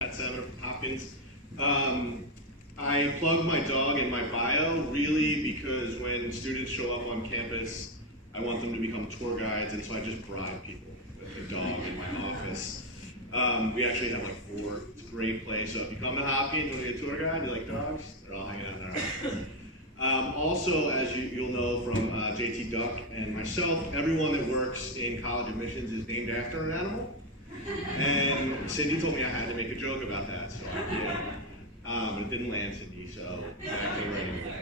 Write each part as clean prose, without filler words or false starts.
From Hopkins. I plug my dog in my bio really because when students show up on campus, I want them to become tour guides, and so I just bribe people with a dog in my office. We actually have like 4. It's a great place. So if you come to Hopkins, want to get a tour guide, you like dogs, they're all hanging out in our office. Also, as you'll know from JT Duck and myself, everyone that works in college admissions is named after an animal. And Cindy told me I had to make a joke about that, so I did. But it didn't land, Cindy, so I can't write anything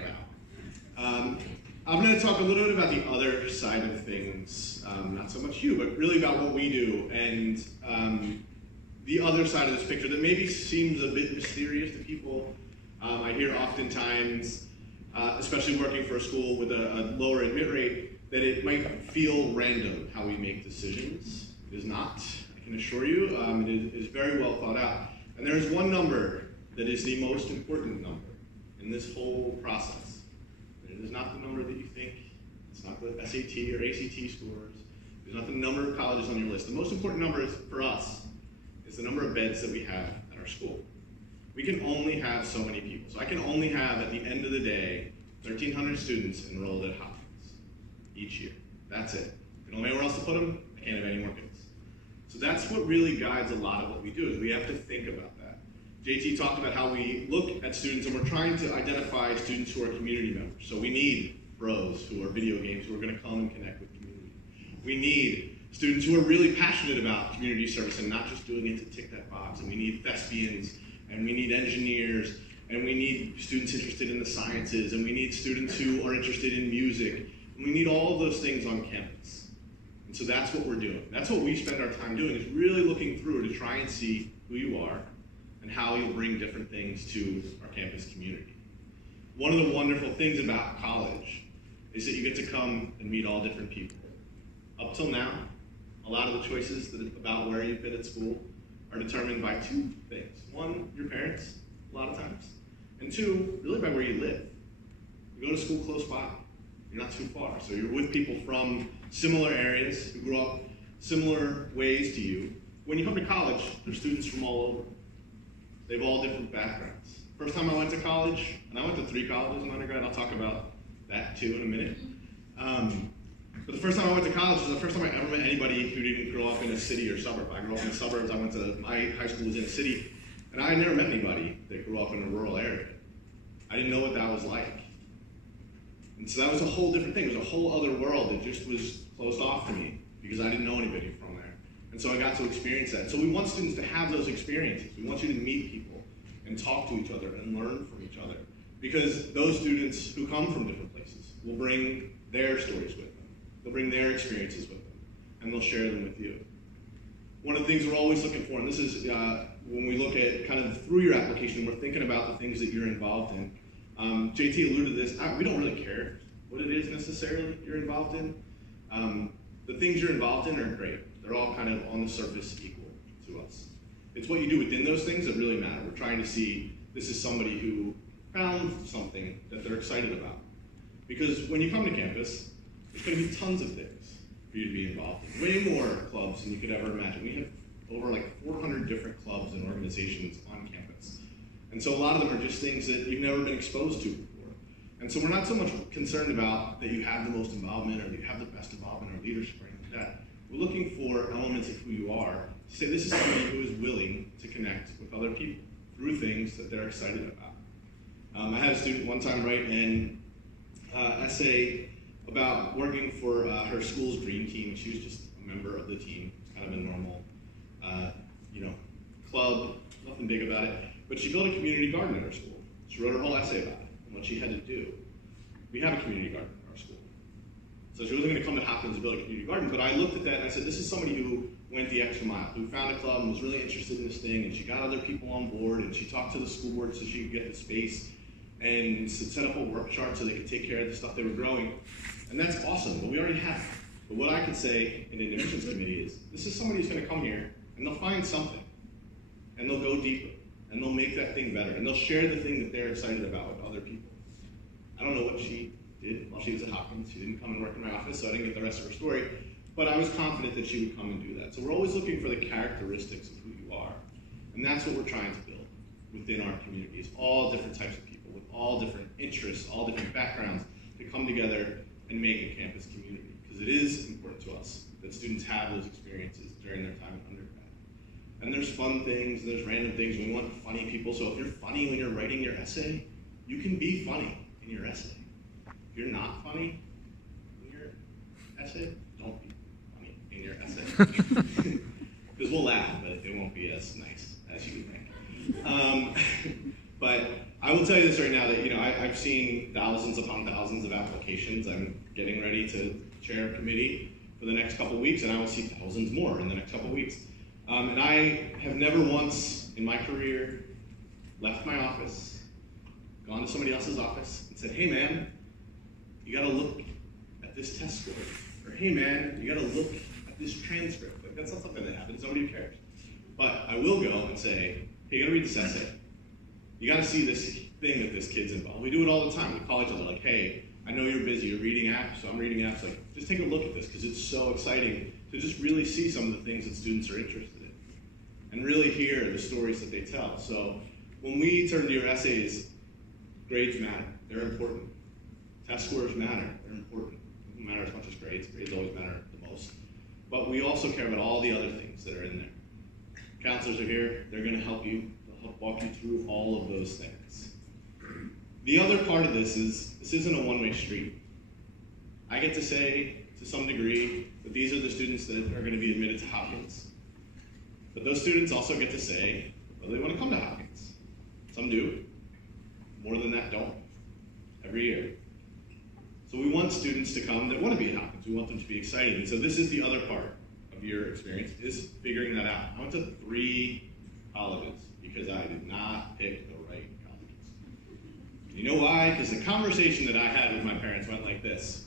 about. I'm going to talk a little bit about the other side of things, not so much you, but really about what we do, and the other side of this picture that maybe seems a bit mysterious to people. I hear oftentimes, especially working for a school with a lower admit rate, that it might feel random how we make decisions. It is not. I can assure you, it is very well thought out. And there is one number that is the most important number in this whole process. It is not the number that you think. It's not the SAT or ACT scores. It's not the number of colleges on your list. The most important number is, for us, is the number of beds that we have at our school. We can only have so many people. So I can only have, at the end of the day, 1,300 students enrolled at Hopkins each year. That's it. I don't know anywhere else to put them. I can't have any more kids. So that's what really guides a lot of what we do, is we have to think about that. JT talked about how we look at students, and we're trying to identify students who are community members. So we need bros who are video games who are going to come and connect with community. We need students who are really passionate about community service and not just doing it to tick that box. And we need thespians, and we need engineers, and we need students interested in the sciences, and we need students who are interested in music. And we need all of those things on campus. And so that's what we're doing. That's what we spend our time doing, is really looking through to try and see who you are and how you'll bring different things to our campus community. One of the wonderful things about college is that you get to come and meet all different people. Up till now, a lot of the choices about where you've been at school are determined by 2 things. 1, your parents, a lot of times. And 2, really by where you live. You go to school close by. You're not too far. So you're with people from similar areas who grew up similar ways to you. When you come to college, there's students from all over. They have all different backgrounds. First time I went to college, and I went to 3 colleges in undergrad, I'll talk about that too in a minute. But the first time I went to college was the first time I ever met anybody who didn't grow up in a city or suburb. I grew up in the suburbs. My high school was in a city, and I never met anybody that grew up in a rural area. I didn't know what that was like. And so that was a whole different thing. It was a whole other world that just was closed off to me because I didn't know anybody from there. And so I got to experience that. So we want students to have those experiences. We want you to meet people and talk to each other and learn from each other, because those students who come from different places will bring their stories with them. They'll bring their experiences with them, and they'll share them with you. One of the things we're always looking for, and this is when we look at kind of through your application, we're thinking about the things that you're involved in. JT alluded to this. We don't really care what it is necessarily you're involved in. The things you're involved in are great. They're all kind of on the surface equal to us. It's what you do within those things that really matter. We're trying to see, this is somebody who found something that they're excited about. Because when you come to campus, there's going to be tons of things for you to be involved in. Way more clubs than you could ever imagine. We have over like 400 different clubs and organizations on campus. And so a lot of them are just things that you've never been exposed to before. And so we're not so much concerned about that you have the most involvement or that you have the best involvement or leadership or anything like that. We're looking for elements of who you are to say this is somebody who is willing to connect with other people through things that they're excited about. I had a student one time write an essay about working for her school's dream team. She was just a member of the team. It's kind of a normal, club, nothing big about it. But she built a community garden at her school. She wrote her whole essay about it and what she had to do. We have a community garden at our school. So she wasn't going to come to Hopkins and build a community garden, but I looked at that and I said, this is somebody who went the extra mile, who found a club and was really interested in this thing, and she got other people on board, and she talked to the school board so she could get the space, and set up a work chart so they could take care of the stuff they were growing. And that's awesome, but we already have it. But what I could say in an admissions committee is, this is somebody who's going to come here, and they'll find something, and they'll go deeper, and they'll make that thing better, and they'll share the thing that they're excited about with other people. I don't know what she did while she was at Hopkins. She didn't come and work in my office, so I didn't get the rest of her story, but I was confident that she would come and do that. So we're always looking for the characteristics of who you are. And that's what we're trying to build within our communities. All different types of people with all different interests, all different backgrounds to come together and make a campus community. Because it is important to us that students have those experiences during their time in undergrad. And there's fun things, there's random things. We want funny people. So if you're funny when you're writing your essay, you can be funny in your essay. If you're not funny in your essay, don't be funny in your essay. Because we'll laugh, but it won't be as nice as you think. But I will tell you this right now that I've seen thousands upon thousands of applications. I'm getting ready to chair a committee for the next couple weeks, and I will see thousands more in the next couple weeks. And I have never once in my career left my office, gone to somebody else's office, and said, "Hey man, you gotta look at this test score," or "Hey man, you gotta look at this transcript." Like, that's not something that happens, nobody cares. But I will go and say, "Hey, you gotta read this essay. You gotta see this thing that this kid's involved." We do it all the time. We call each other like, "Hey, I know you're busy, you're reading apps, so I'm reading apps. Like, just take a look at this," because it's so exciting to just really see some of the things that students are interested in and really hear the stories that they tell. So when we turn to your essays, grades matter, they're important. Test scores matter, they're important. They don't matter as much as grades, grades always matter the most. But we also care about all the other things that are in there. Counselors are here, they're gonna help you, they'll help walk you through all of those things. The other part of this isn't a one-way street. I get to say, to some degree, that these are the students that are going to be admitted to Hopkins. But those students also get to say whether they want to come to Hopkins. Some do. More than that don't. Every year. So we want students to come that want to be at Hopkins. We want them to be excited. And so this is the other part of your experience, is figuring that out. I went to 3 colleges because I did not pick the right colleges. You know why? Because the conversation that I had with my parents went like this.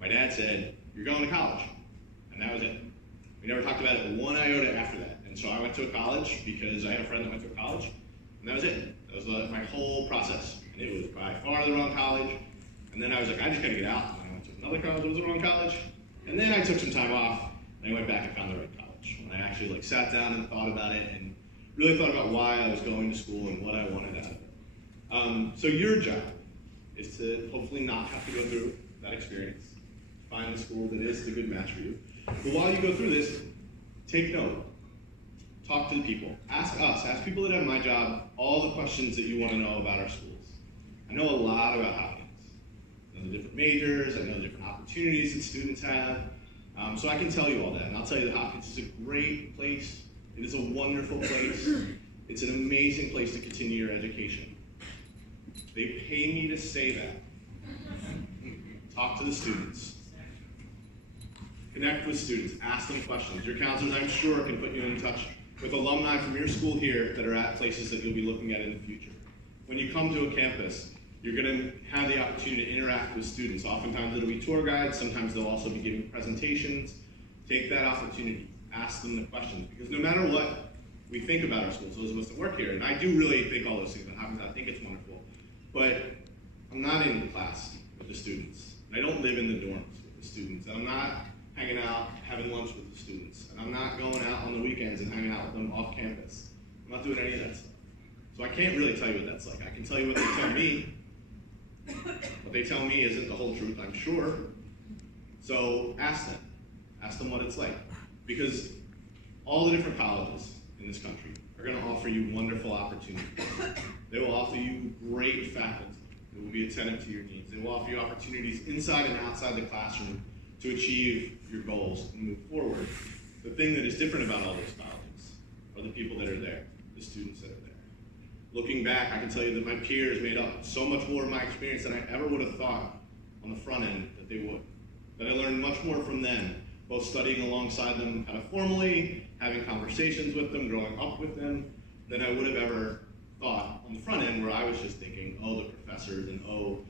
My dad said, "You're going to college," and that was it. We never talked about it one iota after that. And so I went to a college because I had a friend that went to a college, and that was it. That was my whole process. And it was by far the wrong college. And then I was like, I just gotta get out. And I went to another college that was the wrong college. And then I took some time off, and I went back and found the right college. And I actually sat down and thought about it, and really thought about why I was going to school and what I wanted out of it. So your job is to hopefully not have to go through that experience. Find the school that is the good match for you. But while you go through this, take note. Talk to the people. Ask us, ask people that have my job, all the questions that you want to know about our schools. I know a lot about Hopkins. I know the different majors, I know the different opportunities that students have. So I can tell you all that. And I'll tell you that Hopkins is a great place. It is a wonderful place. It's an amazing place to continue your education. They pay me to say that. Talk to the students. Connect with students, ask them questions. Your counselors, I'm sure, can put you in touch with alumni from your school here that are at places that you'll be looking at in the future. When you come to a campus, you're gonna have the opportunity to interact with students. Oftentimes it'll be tour guides, sometimes they'll also be giving presentations. Take that opportunity, ask them the questions, because no matter what we think about our schools, those of us that work here, and I do really think all those things that happen, I think it's wonderful, but I'm not in class with the students, and I don't live in the dorms with the students, and I'm not hanging out, having lunch with the students. And I'm not going out on the weekends and hanging out with them off campus. I'm not doing any of that stuff. So I can't really tell you what that's like. I can tell you what they tell me. What they tell me isn't the whole truth, I'm sure. So ask them. Ask them what it's like. Because all the different colleges in this country are going to offer you wonderful opportunities. They will offer you great faculty that will be attentive to your needs. They will offer you opportunities inside and outside the classroom to achieve your goals and move forward. The thing that is different about all those colleges are the people that are there, the students that are there. Looking back, I can tell you that my peers made up so much more of my experience than I ever would have thought on the front end that they would. That I learned much more from them, both studying alongside them kind of formally, having conversations with them, growing up with them, than I would have ever thought on the front end, where I was just thinking, oh, the professors, and oh,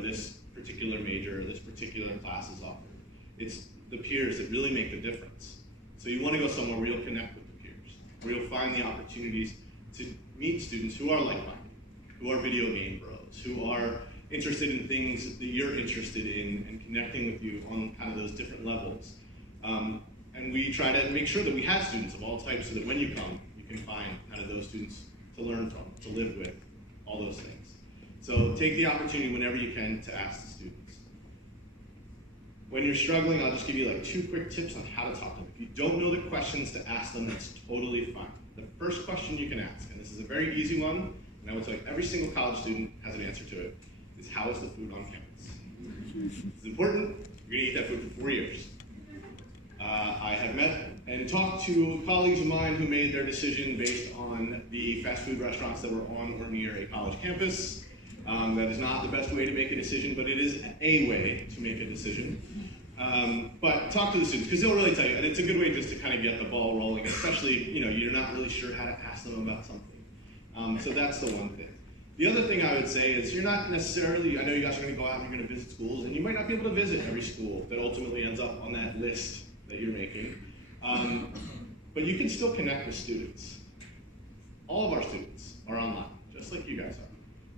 this particular major, or this particular class is offered. It's the peers that really make the difference. So you want to go somewhere where you'll connect with the peers, where you'll find the opportunities to meet students who are like-minded, who are video game bros, who are interested in things that you're interested in and connecting with you on kind of those different levels. And we try to make sure that we have students of all types so that when you come can find kind of those students to learn from, to live with, all those things. So take the opportunity whenever you can to ask the students. When you're struggling, I'll just give you like 2 quick tips on how to talk to them. If you don't know the questions to ask them, that's totally fine. The first question you can ask, and this is a very easy one, and I would tell you every single college student has an answer to it, is how is the food on campus? It's important. You're gonna eat that food for 4 years. I have met and talked to colleagues of mine who made their decision based on the fast food restaurants that were on or near a college campus. That is not the best way to make a decision, but it is a way to make a decision. But talk to the students, because they'll really tell you, and it's a good way just to kind of get the ball rolling, especially, you're not really sure how to ask them about something. So that's the one thing. The other thing I would say is you're not necessarily, I know you guys are going to go out and you're going to visit schools, and you might not be able to visit every school that ultimately ends up on that list that you're making. But you can still connect with students. All of our students are online, just like you guys are.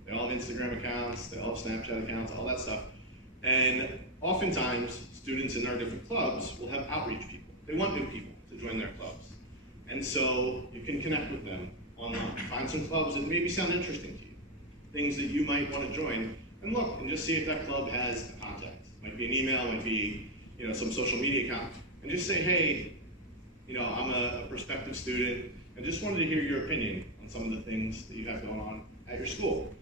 They all have Instagram accounts, they all have Snapchat accounts, all that stuff. And oftentimes, students in our different clubs will have outreach people. They want new people to join their clubs. And so you can connect with them online. Find some clubs that maybe sound interesting to you, things that you might want to join, and look and just see if that club has a contact. Might be an email, might be some social media account, and just say, hey, I'm a prospective student, and just wanted to hear your opinion on some of the things that you have going on at your school.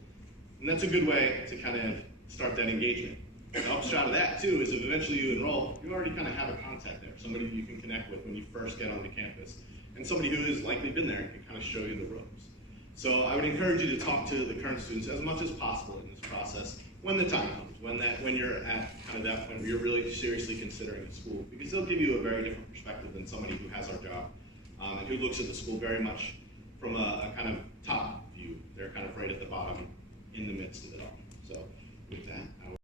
And that's a good way to kind of start that engagement. The upshot of that, too, is if eventually you enroll, you already kind of have a contact there, somebody you can connect with when you first get onto campus, and somebody who has likely been there and can kind of show you the ropes. So I would encourage you to talk to the current students as much as possible in this process when the time comes, when you're at kind of that point where you're really seriously considering a school, because they'll give you a very different perspective than somebody who has our job and who looks at the school very much from a kind of top view. They're kind of right at the bottom in the midst of it all. So